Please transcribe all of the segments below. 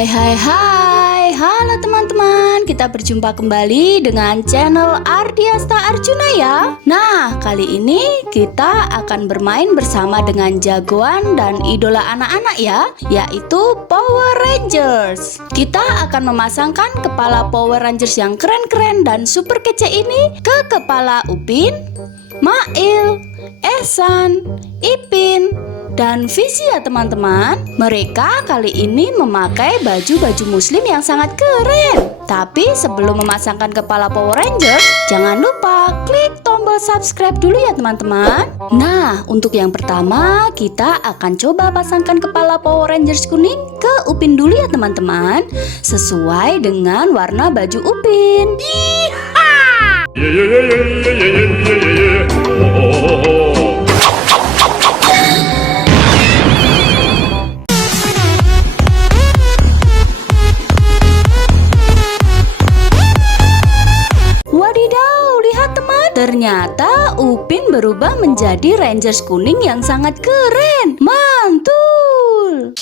Hai, halo teman-teman, kita berjumpa kembali dengan channel Ardiasta Arjuna ya. Nah, kali ini kita akan bermain bersama dengan jagoan dan idola anak-anak ya, yaitu Power Rangers. Kita akan memasangkan kepala Power Rangers yang keren-keren dan super kece ini ke kepala Upin, Mail, Ehsan, Ipin, dan Fizi ya teman-teman. Mereka kali ini memakai baju-baju muslim yang sangat keren. Tapi sebelum memasangkan kepala Power Rangers, jangan lupa klik tombol subscribe dulu ya teman-teman. Nah, untuk yang pertama kita akan coba pasangkan kepala Power Rangers kuning ke Upin dulu ya teman-teman, sesuai dengan warna baju Upin. Wadidaw, lihat teman, ternyata Upin berubah menjadi Rangers kuning yang sangat keren. Mantul.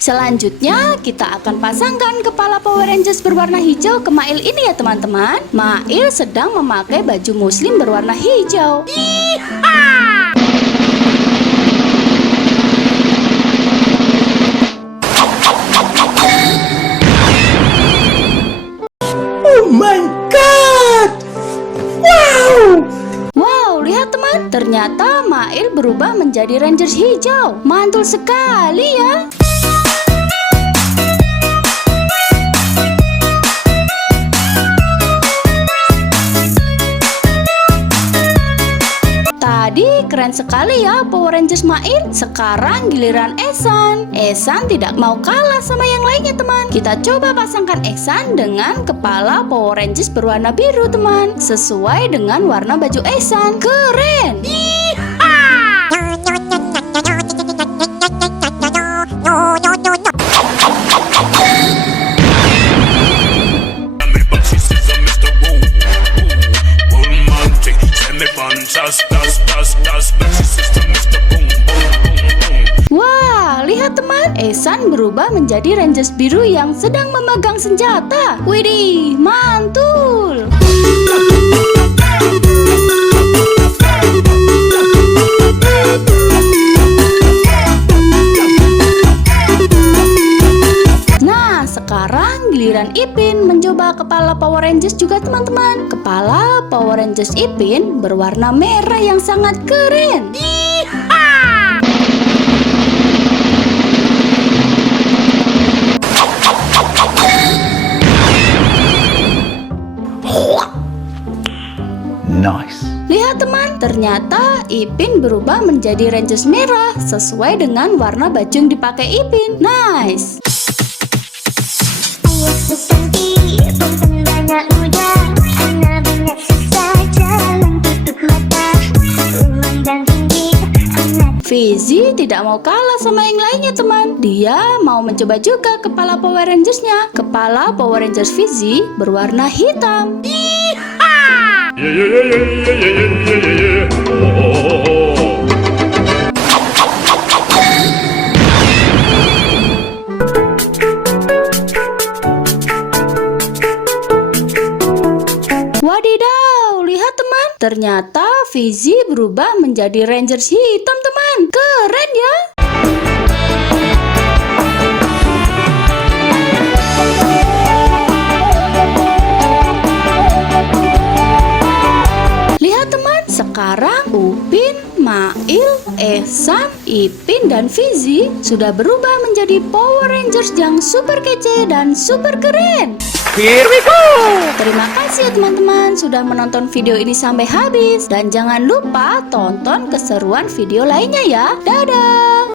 Selanjutnya kita akan pasangkan kepala Power Rangers berwarna hijau ke Mail ini ya teman-teman. Mail sedang memakai baju muslim berwarna hijau. Oh my god! Wow! Wow, lihat teman, ternyata Mail berubah menjadi Rangers hijau. Mantul sekali ya. Tadi keren sekali ya Power Rangers Mail. Sekarang giliran Ehsan. Ehsan tidak mau kalah sama yang lainnya teman. Kita coba pasangkan Ehsan dengan kepala Power Rangers berwarna biru teman, sesuai dengan warna baju Ehsan. Keren. Wah, lihat teman, Ehsan berubah menjadi Rangers biru yang sedang memegang senjata. Widih, mantul. Nah, sekarang giliran Ipin mencoba kepala Power Rangers juga teman-teman. Kepala Power Rangers Ipin berwarna merah yang sangat keren. Nice. Lihat teman, ternyata Ipin berubah menjadi Rangers merah sesuai dengan warna baju yang dipakai Ipin. Nice. Fizi tidak mau kalah sama yang lainnya teman. Dia mau mencoba juga kepala Power Rangers-nya. Kepala Power Rangers Fizi berwarna hitam. Wadidaw, lihat teman, ternyata Fizi berubah menjadi Rangers hitam teman. Keren ya. Lihat teman, sekarang Upin, Mail, Ehsan, Ipin, dan Fizi sudah berubah menjadi Power Rangers yang super kece dan super keren. Here we go! Terima kasih ya teman-teman sudah menonton video ini sampai habis. Dan jangan lupa tonton keseruan video lainnya ya. Dadah!